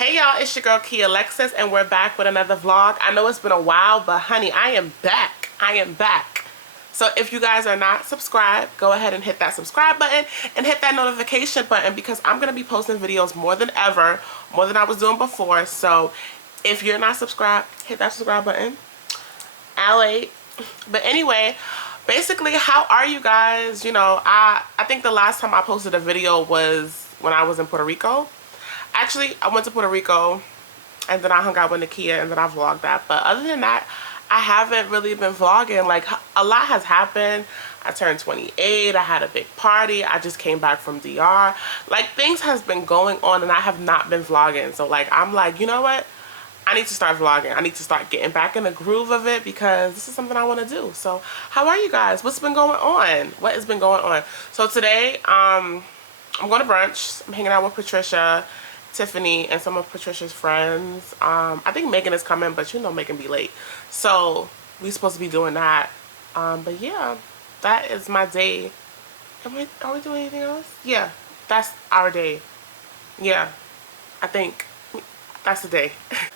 Hey y'all, it's your girl Key Alexis and we're back with another vlog. I know it's been a while, but honey, I am back. I am back. So if you guys are not subscribed, go ahead and hit that subscribe button and hit that notification button because I'm going to be posting videos more than ever, more than I was doing before. So if you're not subscribed, hit that subscribe button. Alright. But anyway, basically, how are you guys? You know, I think the last time I posted a video was when I was in Puerto Rico. Actually, I went to Puerto Rico and then I hung out with Nakia and then I vlogged that. But other than that, I haven't really been vlogging. Like, a lot has happened. I turned 28. I had a big party. I just came back from DR. Like, things has been going on and I have not been vlogging. So, like, I'm like, you know what? I need to start vlogging. I need to start getting back in the groove of it because this is something I want to do. So, how are you guys? What's been going on? What has been going on? So, today, I'm going to brunch. I'm hanging out with Patricia, Tiffany, and some of Patricia's friends. I think Megan is coming, but you know Megan be late. So we supposed to be doing that. But yeah, that is my day. Are we doing anything else? Yeah, that's our day. Yeah, I think that's the day.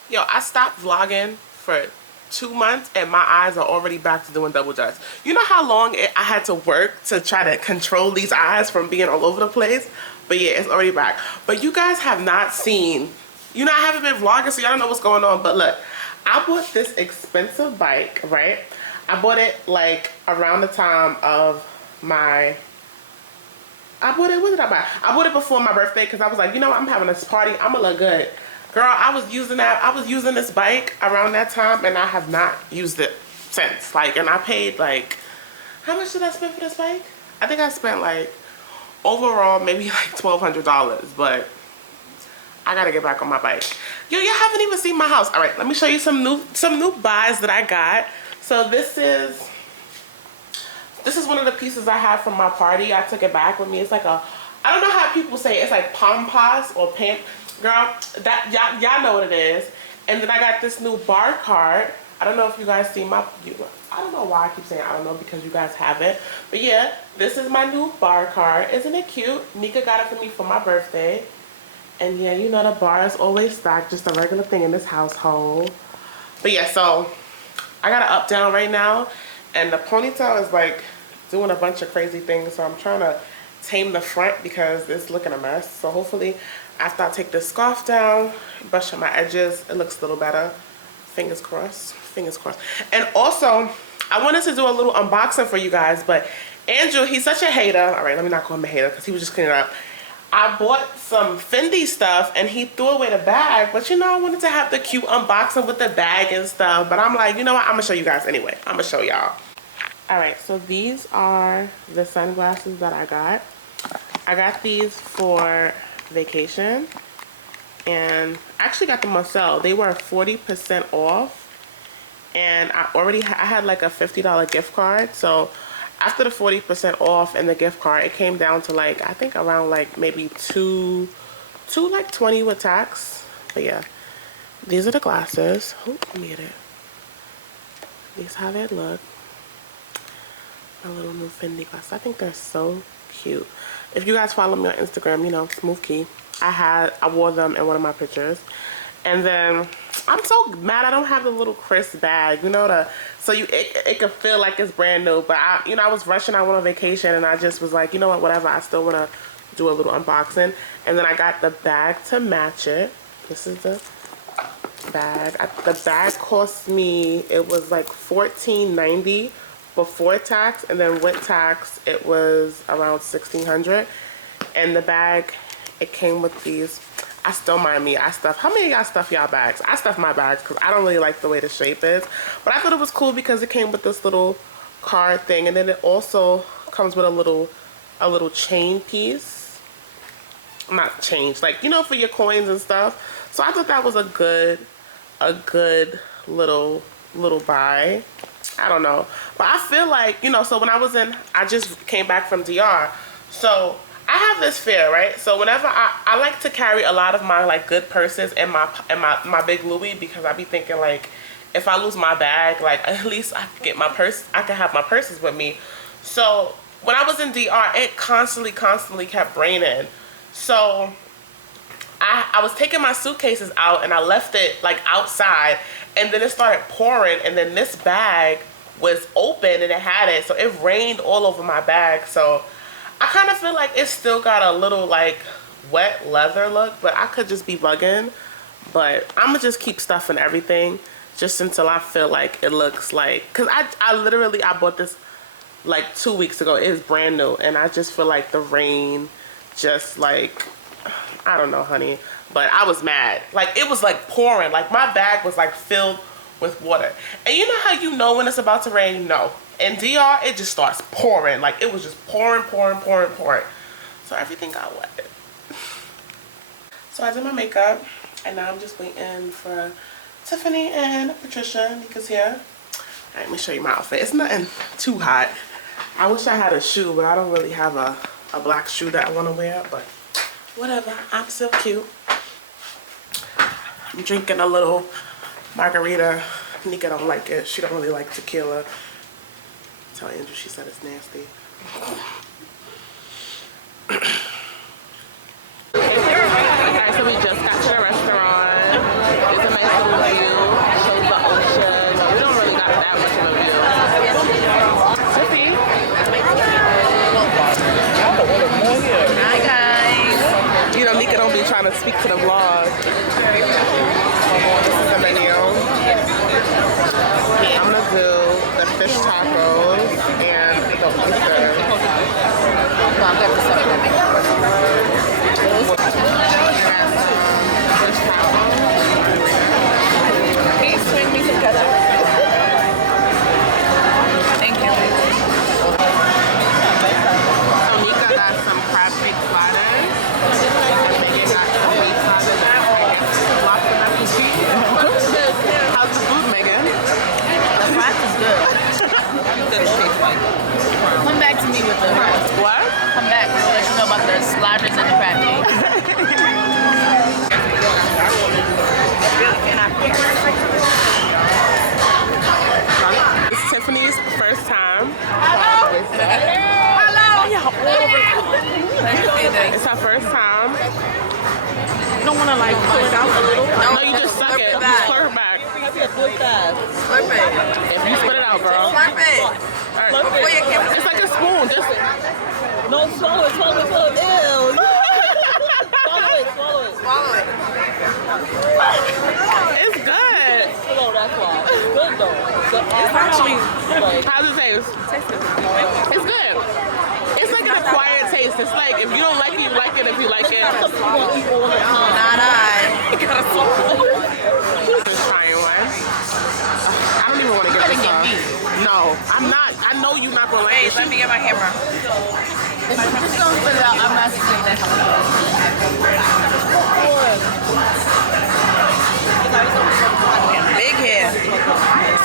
Yo, I stopped vlogging for 2 months and my eyes are already back to doing double dots. You know how long I had to work to try to control these eyes from being all over the place? But yeah, it's already back. But you guys have not seen, you know, I haven't been vlogging, so y'all don't know what's going on. But look, I bought this expensive bike, right? I bought it like around the time of my, what did I buy? I bought it before my birthday because I was like, you know what, I'm having this party, I'm gonna look good. Girl, I was using this bike around that time and I have not used it since. Like, and I paid like, how much did I spend for this bike? I think I spent like, overall maybe like $1,200, but I gotta get back on my bike. Yo, y'all haven't even seen my house. All right, let me show you some new buys that I got. So this is one of the pieces I have from my party. I took it back with me. It's like a, I don't know how people say it. It's like pampas or pam. Girl, that y'all know what it is. And then I got this new bar card. I don't know if you guys see my, I don't know why I keep saying I don't know because you guys haven't. But yeah, this is my new bar card. Isn't it cute? Nika got it for me for my birthday. And yeah, you know the bar is always stocked, just a regular thing in this household. But yeah, so I got it up down right now. And the ponytail is like doing a bunch of crazy things. So I'm trying to tame the front because it's looking a mess. So hopefully after I take this scarf down, brush up my edges, it looks a little better. Fingers crossed. Fingers crossed. And also, I wanted to do a little unboxing for you guys, but Andrew, he's such a hater. All right, let me not call him a hater because he was just cleaning up. I bought some Fendi stuff and he threw away the bag, but you know, I wanted to have the cute unboxing with the bag and stuff, but I'm like, you know what, I'm gonna show you guys anyway. I'm gonna show y'all. All right, so these are the sunglasses that I got. I got these for vacation and I actually got them on sale. They were 40% off. And I had like a $50 gift card. So after the 40% off and the gift card, it came down to like, I think around like maybe two like 20 with tax. But yeah, these are the glasses. Oh, let me get it. These how they look. My little new Fendi glasses. I think they're so cute. If you guys follow me on Instagram, you know, Smooth Key. I wore them in one of my pictures. And then I'm so mad I don't have the little crisp bag, you know, so it could feel like it's brand new. But I was rushing. I went on vacation and I just was like, you know what, whatever. I still want to do a little unboxing. And then I got the bag to match it. This is the bag. The bag cost me, it was like $14.90 before tax, and then with tax it was around $1,600. And the bag, it came with these. I still mind me. How many of y'all stuff y'all bags? I stuff my bags because I don't really like the way the shape is. But I thought it was cool because it came with this little card thing, and then it also comes with a little chain piece. Not change, like, you know, for your coins and stuff. So I thought that was a good little buy. I don't know. But I feel like, you know, so when I just came back from DR. So I have this fear, right? So whenever I like to carry a lot of my like good purses in my big Louis because I be thinking like if I lose my bag, like at least I can get my purse. I can have my purses with me. So when I was in DR, it constantly kept raining. So I was taking my suitcases out and I left it like outside, and then it started pouring, and then this bag was open and it had it, so it rained all over my bag. So I kind of feel like it's still got a little like wet leather look, but I could just be bugging. But I'm gonna just keep stuffing everything just until I feel like it looks like, because I literally bought this like 2 weeks ago. It is brand new, and I just feel like the rain just like, I don't know, honey, but I was mad. Like, it was like pouring, like my bag was like filled with water. And you know how you know when it's about to rain? No. In DR, it just starts pouring. Like, it was just pouring. So everything got wet. So I did my makeup, and now I'm just waiting for Tiffany and Patricia. Nika's here. All right, let me show you my outfit. It's nothing too hot. I wish I had a shoe, but I don't really have a black shoe that I want to wear, but whatever. I'm still cute. I'm drinking a little margarita. Nika don't like it. She don't really like tequila. Tell Andrew she said it's nasty. Alright, so we just got to the restaurant. It's a nice little view. Shows the ocean. We don't really got that much of a view. Tiffy. Hi guys. You know, Nika don't be trying to speak to the vlog. This is the menu. I'm gonna do the fish tacos and the oyster. Fish tacos. Can you swing me some ketchup? Thank you. So Nika got some crab cake sliders. And Megan got some beef sliders. Lots of mac and cheese. How's the food, Megan? The fries is good. Come back to me with the What? come back to let you know about the sliders and the crab cake. It's Tiffany's first time. Hello. It's her first time. You don't want to like pull it out a little? No, you just suck it. You slurp it back. Slurp it. If you spit it out, girl. Slurp it. All right. It's like a spoon. Just No, swallow it. Ew. Swallow it. it's good. Hello, that's why. It's good though. It's actually How's it taste? It's good. It's like an acquired taste. It's like if you don't like it, you like it. If you like it, not I. you gotta swallow it. just trying one. I don't even want to get this off. No, I'm not. I know you're not gonna like it. Let me get my camera. Just don't spit it out. I'm not saying that. Big hair.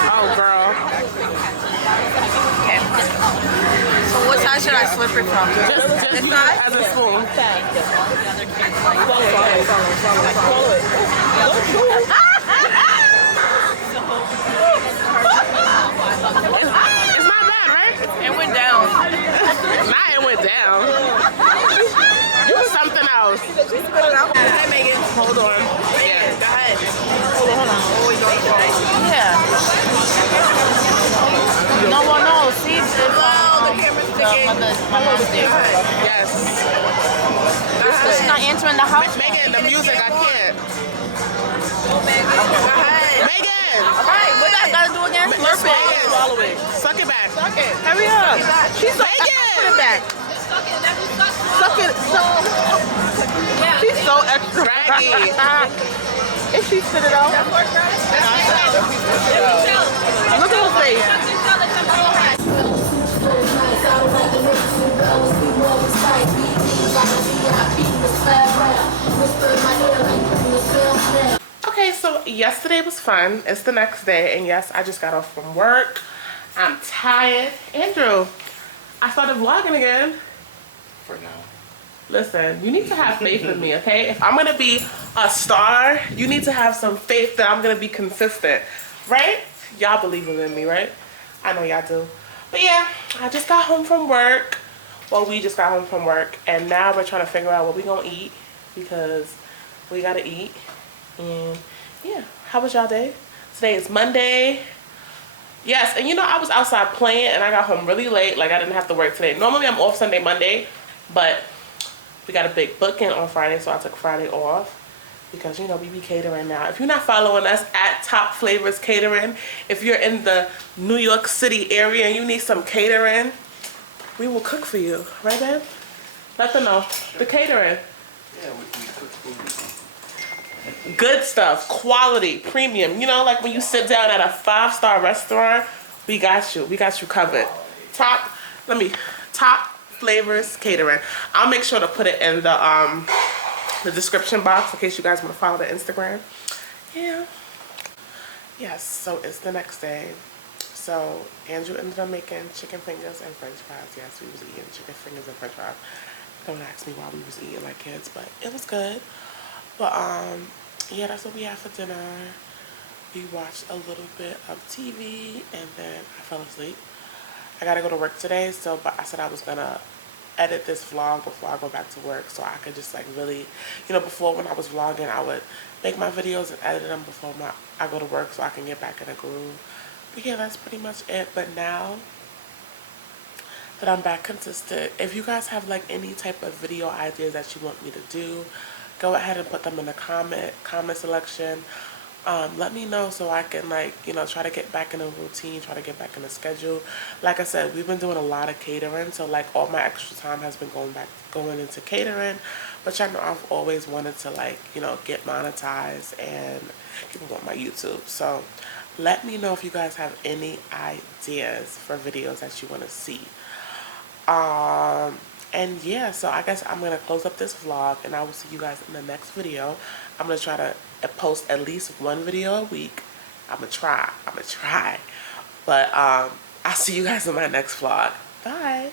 Oh, girl. Okay. So what side should I slip it from? Just This use side? it as a spoon. Swallow it. It's not bad, right? It went down. Nah, it went down. Something else. Hey, Megan. Hold on. Yeah, go ahead. Hold on. Yeah. No one knows. See, the camera's sticking. My mom's there. Yes. She's not entering the house. Megan, the music, I can't. Go ahead. Megan! Alright, what I gotta do again? Slurp it. Megan, Swallow it. Suck it back. Suck it. Hurry up. She's so Megan! Put it back. Suck it. She's so extra. Raggy. If she spit it out. Look at her face. Okay, so yesterday was fun. It's the next day, and yes, I just got off from work. I'm tired. Andrew, I started vlogging again. For now. Listen, you need to have faith in me, okay? If I'm gonna be a star, you need to have some faith that I'm gonna be consistent, right? Y'all believe in me, right? I know y'all do. But yeah, I just got home from work. Well, we just got home from work, and now we're trying to figure out what we're gonna eat because we gotta eat. And yeah, how was y'all day? Today is Monday. Yes, and you know, I was outside playing and I got home really late. Like, I didn't have to work today. Normally I'm off Sunday, Monday, but we got a big booking on Friday, so I took Friday off. Because, you know, we be catering now. If you're not following us at Top Flavors Catering, if you're in the New York City area and you need some catering, we will cook for you. Right, babe? Let them know. The catering. Yeah, we cook food. Good stuff. Quality. Premium. You know, like when you sit down at a 5-star restaurant, we got you. We got you covered. Top Flavors Catering. I'll make sure to put it in the description box in case you guys want to follow the Instagram. Yeah. Yes, so it's the next day. So Andrew ended up making chicken fingers and french fries. Yes, we was eating chicken fingers and french fries. Don't ask me why we was eating like kids, but it was good. But yeah, that's what we had for dinner. We watched a little bit of TV and then I fell asleep. I gotta go to work today, but I said I was gonna edit this vlog before I go back to work so I could just like really, you know, before when I was vlogging I would make my videos and edit them before I go to work so I can get back in a groove. But yeah, that's pretty much it. But now that I'm back consistent, if you guys have like any type of video ideas that you want me to do, go ahead and put them in the comment selection. Let me know so I can, like, you know, try to get back in a routine, try to get back in the schedule. Like I said, we've been doing a lot of catering, so like all my extra time has been going into catering. But y'all know I've always wanted to, like, you know, get monetized and people want my YouTube. So let me know if you guys have any ideas for videos that you want to see. And yeah, so I guess I'm gonna close up this vlog and I will see you guys in the next video. I'm gonna try to post at least one video a week. I'm gonna try, but I'll see you guys in my next vlog. Bye.